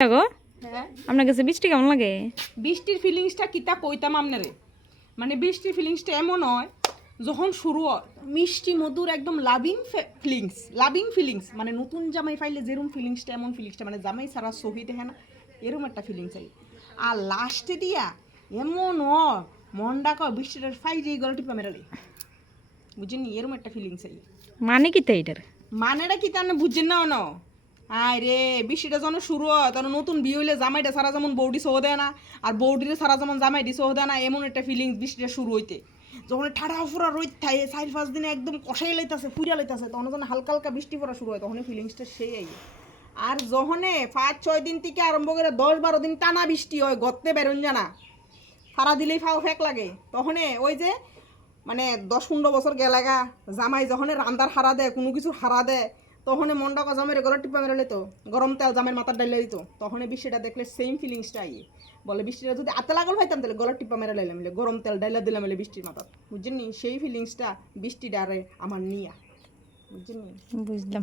গো হ্যাঁ আপনার কাছে বৃষ্টি কেমন লাগে? বৃষ্টির ফিলিংসটা কিতা কইতাম আপনারে, মানে বৃষ্টির ফিলিংসটা এমন হয় যখন শুরু হয় মিষ্টি মধুর একদম লাভিং ফিলিংস মানে নতুন জামাই পাইলে যেরকম ফিলিংসটা এমন ফিলিংসটা মানে জামাই সারা সহি দেখে না এরকম একটা ফিলিংস চাই। আর লাস্টে দিয়া এমন হয় মনটা কয় বৃষ্টিটার ফাই যে গলা টিপা মেরালে, বুঝছেন নি? এরকম একটা ফিলিংস চাই। মানে কি এটার? মানেটা কি তার বুঝছেন না না? আয় রে বৃষ্টিটা যখন শুরু হয় তখন নতুন বিয়ে হইলে জামাইটা সারা যেমন বৌডি সহ দেয় না, আর বৌডিরে সারা যেমন জামাইটি সহ দেয় না, এমন একটা ফিলিংস বৃষ্টিটা শুরু হইতে যখন ঠাড়া ফুরা রোদ থাকে 4-5 দিনে একদম কষাই লাইতাছে ফুরা লাইতাছে তখন যখন হালকা হালকা বৃষ্টি পড়া শুরু হয় তখন ফিলিংসটা সেই আই। আর যখনে 5-6 দিন থেকে আরম্ভ করে 10-12 দিন টানা বৃষ্টি হয় গত্তে বেরোন জানা সারা দিলেই ফাও ফেক লাগে তখনে ওই যে মানে 10-15 বছর গেলাগা জামাই যখন রান্দার হারা দেয় কোনো কিছু হারা দেয় তখন মনটা জামের গলার টিপা মেরে তো গরম তেল জামের মাথার ডাইলে দিত তখন বৃষ্টিটা দেখলে সেম ফিলিংসটা আই বলে বৃষ্টিটা যদি আতে লাগল হইতাম তাহলে গলার টিপা মেরে লাইলাম গরম তেল ডাইলা দিলাম বৃষ্টির মাথা, বুঝছেন নি? সেই ফিলিংসটা বৃষ্টিটা আরে আমার নিয়া, বুঝছেন নি? বুঝলাম।